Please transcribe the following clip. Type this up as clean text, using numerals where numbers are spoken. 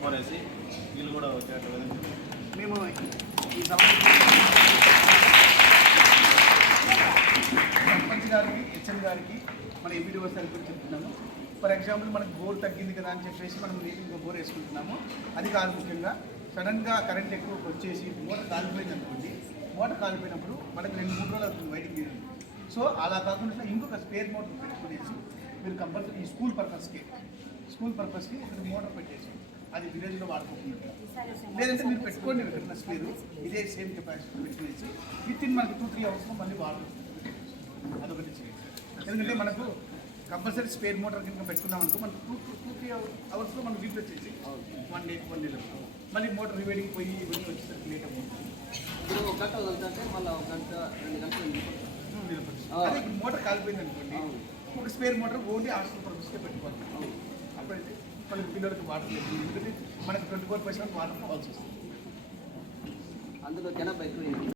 Support వేసి వీళ్ళు కూడా వచ్చేట మేము ఈ సర్పంచ్ గారికి హెచ్ఎం గారికి మన ఎంపీడీ సార్ కూడా చెప్తున్నాము. ఫర్ ఎగ్జాంపుల్ మనకు బోర్ తగ్గింది కదా అని చెప్పేసి మనం ఇంకో బోర్ వేసుకుంటున్నాము. అది కాదు, ముఖ్యంగా సడన్గా కరెంట్ ఎక్కువ వచ్చేసి మోటార్ కాలిపోయింది అనుకోండి. మోటార్ కాలిపోయినప్పుడు మనకి 2-3 రోజులు అవుతుంది బయటికి తీరండి. సో అలా కాకుండా ఇంకొక స్పేర్ మోటార్ పెట్టుకునేసి మీరు కంపల్సరీ ఈ స్కూల్ పర్పస్కి ఇక్కడ మోటార్ పెట్టేసి అది విలేజ్లో వాడుకుంటున్నారు. లేదంటే మీరు పెట్టుకోండి ఎక్కడన్నా స్పేర్ ఇదే సేమ్ కెపాసిటీ పెట్టుకునేసి విత్-ఇన్ మనకి 2-3 అవర్స్లో మళ్ళీ వాడుతుంది. అదొకటి చేయండి. ఎందుకంటే మనకు కంపల్సరీ స్పేర్ మోటార్ కింద పెట్టుకున్నాం అనుకో మనకు 2-3 అవర్స్లో మనం రీప్లేస్ చేసి 1 డేలో మళ్ళీ మోటార్ రివేడింగ్ పోయి ఇవన్నీ వచ్చేసరికి లేట్ అవుతుంది. ఇప్పుడు 1 గంట వదులుతుంటే మళ్ళీ 1 గంట 2 గంటలు నిలబడుతుంది. అదే ఇప్పుడు మోటార్ కాలిపోయింది అనుకోండి, ఒక స్పేర్ మోటార్ ఓన్లీ హాస్టల్ పర్పస్కే పెట్టుకోవాలి. అప్పుడైతే మనకి పిల్లలకి వాటర్ లేదు. ఎందుకంటే మనకి 24% వాటర్ కావాల్సి వస్తుంది. అందులో జనాభా ఎక్కువ.